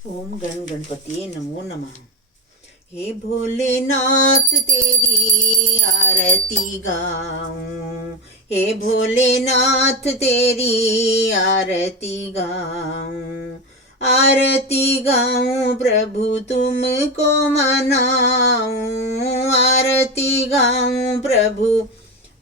ओम गण गणपति नमो नमः। हे भोलेनाथ तेरी आरती गाऊं, हे भोलेनाथ तेरी आरती गाऊं, आरती गाऊं प्रभु तुमको मनाऊं, आरती गाऊं प्रभु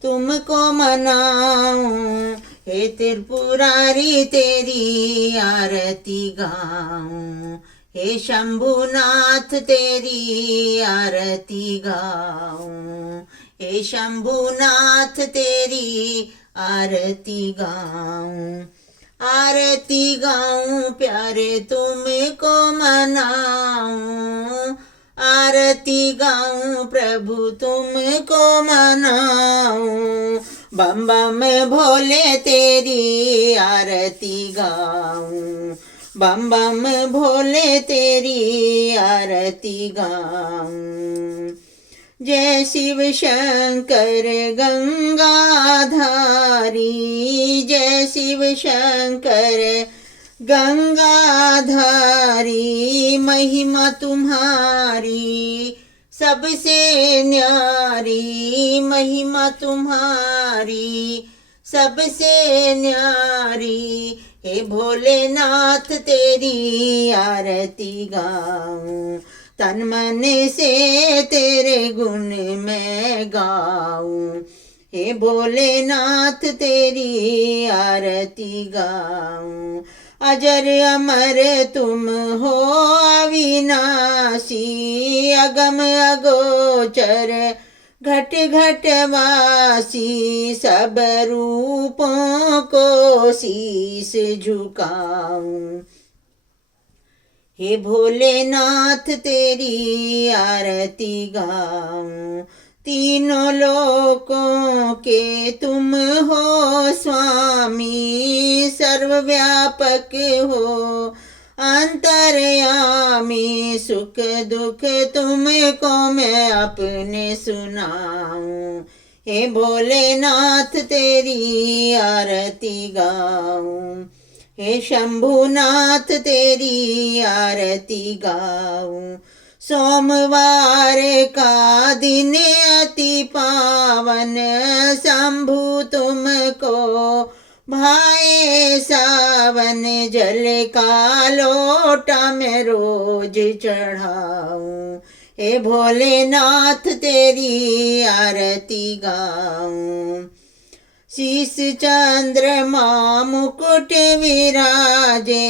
तुमको मनाऊं, हे त्रिपुरारी तेरी आरती गाऊं, हे शंभुनाथ तेरी आरती गाऊं, हे शंभुनाथ तेरी आरती गाऊं, आरती गाऊं प्यारे तुमको मनाऊं, आरती गाऊं प्रभु तुमको मनाऊं, बम बम भोले तेरी आरती गाऊं, बम बम भोले तेरी आरती गाऊं, जय शिव शंकर गंगाधारी, जय शिव शंकर गंगाधारी, महिमा तुम्हारी सबसे न्यारी, महिमा तुम्हारी सबसे न्यारी, हे भोलेनाथ तेरी आरती गाऊं, तन मन से तेरे गुण मैं गाऊं, हे भोलेनाथ तेरी आरती गाऊं, अजर अमर तुम हो अविनाशी, अगम अगोचर घट घट वासी, सब रूपों को शीस झुकाऊं, हे भोलेनाथ तेरी आरती गाऊं, तीनों लोकों के तुम हो स्वामी, सर्वव्यापक हो अंतर्यामी, सुख दुख तुमको मैं अपने सुनाऊं, हे भोलेनाथ तेरी आरती गाऊं, हे शंभुनाथ तेरी आरती गाऊं, सोमवार का दिन अति पावन, शंभु तुमको भाए सावन, जल का लोटा मैं रोज चढ़ाऊं, हे भोलेनाथ तेरी आरती गाऊं, शीस चंद्रमा मुकुट विराजे,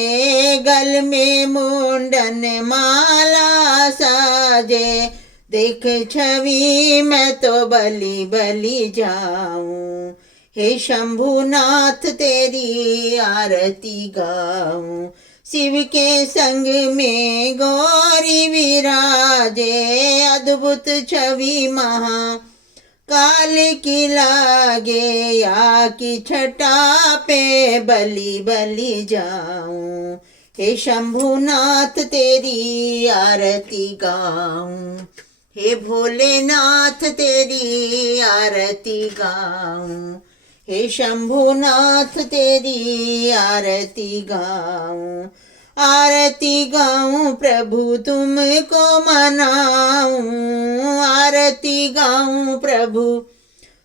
गल में मुंडन माला साजे, देख छवि मैं तो बलि बलि जाऊं, हे शंभुनाथ तेरी आरती गाऊं, शिव के संग में गौरी विराजे, अद्भुत छवि महा काल की लागे, या की छटा पे बलि बलि जाऊं, हे शंभुनाथ तेरी आरती गाऊं, हे भोलेनाथ तेरी आरती गाऊं, हे शंभुनाथ तेरी आरती गाऊं, आरती गाऊं प्रभु तुमको मनाऊं, आरती गाऊं प्रभु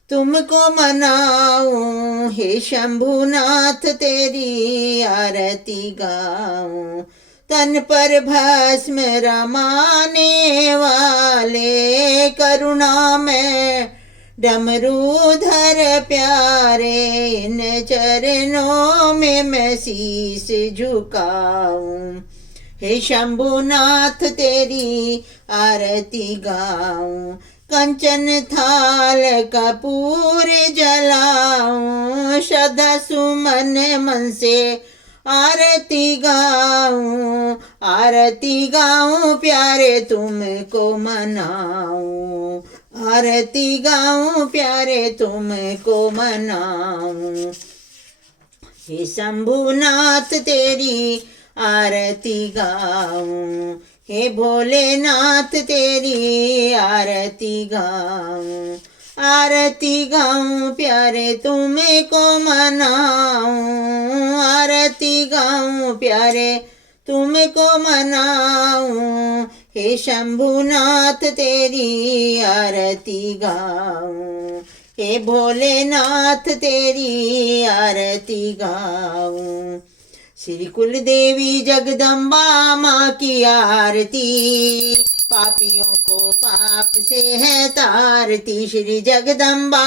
तुमको मनाऊं, हे शंभुनाथ तेरी आरती गाऊं, तन पर भस्म रमाने वाले, करुणा में डमरूधर प्यारे, इन चरणों में मैं शीस झुकाऊं, हे शंभुनाथ तेरी आरती गाऊं, कंचन थाल कपूर जलाऊं, श्रद्धा सुमन मन से आरती गाऊं, आरती गाऊं प्यारे तुमको मनाऊं, आरती गाऊं प्यारे तुमको मनाऊं, हे शंभुनाथ तेरी आरती गाऊं, हे भोलेनाथ तेरी आरती गाऊं, आरती गाऊं प्यारे तुम्हें को मनाऊं, आरती गाऊं प्यारे तुमको मनाऊं, हे शंभुनाथ तेरी आरती गाऊं, हे भोलेनाथ तेरी आरती गाऊं। श्री कुल देवी जगदम्बा माँ की आरती, पापियों को पाप से है तारती। श्री जगदम्बा,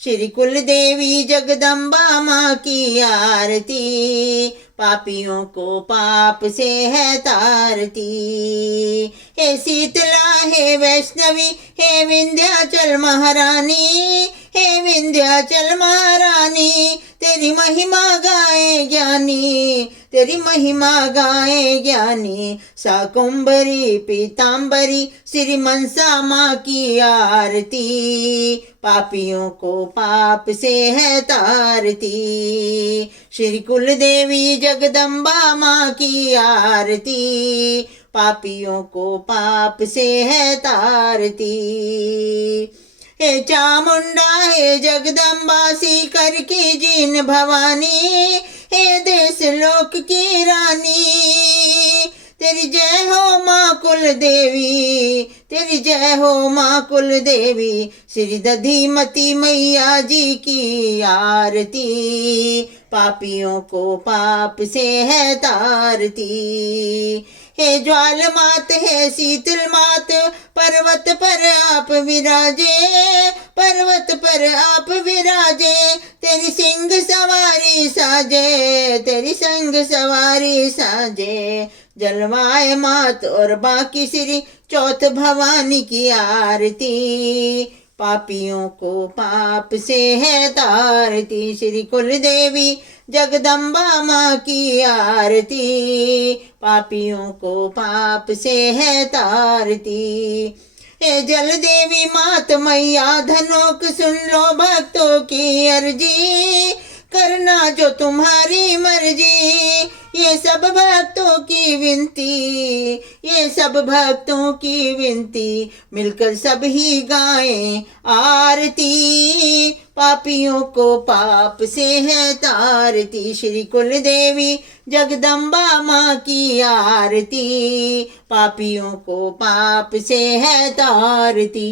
श्री कुल देवी जगदम्बा माँ की आरती, पापियों को पाप से है तारती। हे शीतला, हे वैष्णवी, हे विंध्याचल महारानी, हे विंध्याचल महारानी, तेरी महिमा गाए ज्ञानी, तेरी महिमा गाए ज्ञानी। शाकुंभरी पीतांबरी श्री मनसा माँ की आरती, पापियों को पाप से है तारती। श्री कुल देवी जगदम्बा माँ की आरती, पापियों को पाप से है तारती। हे चामुंडा, हे जगदम्बा सीकर की जीन भवानी, हे देश लोक की रानी, तेरी जय हो माँ कुल देवी, तेरी जय हो माँ कुल देवी। श्री दधिमती मैया जी की आरती, पापियों को पाप से है तारती। हे ज्वाल मात, हे शीतल मात, पर्वत पर आप विराजे, पर्वत पर आप विराजे, तेरी सिंह सवारी साजे, तेरी संग सवारी साजे। जलवाए मात और बाकी श्री चौथ भवानी की आरती, पापियों को पाप से है तारती। श्री कुल देवी जगदम्बा माँ की आरती, पापियों को पाप से है तारती। हे जल देवी मात मैया धनोक, सुन लो भक्तों की अर्जी, करना जो तुम्हारी मर्जी। ये सब भक्तों की विनती, ये सब भक्तों की विनती, मिलकर सब ही गाएं आरती, पापियों को पाप से है तारती। श्री कुल देवी जगदम्बा माँ की आरती, पापियों को पाप से है तारती।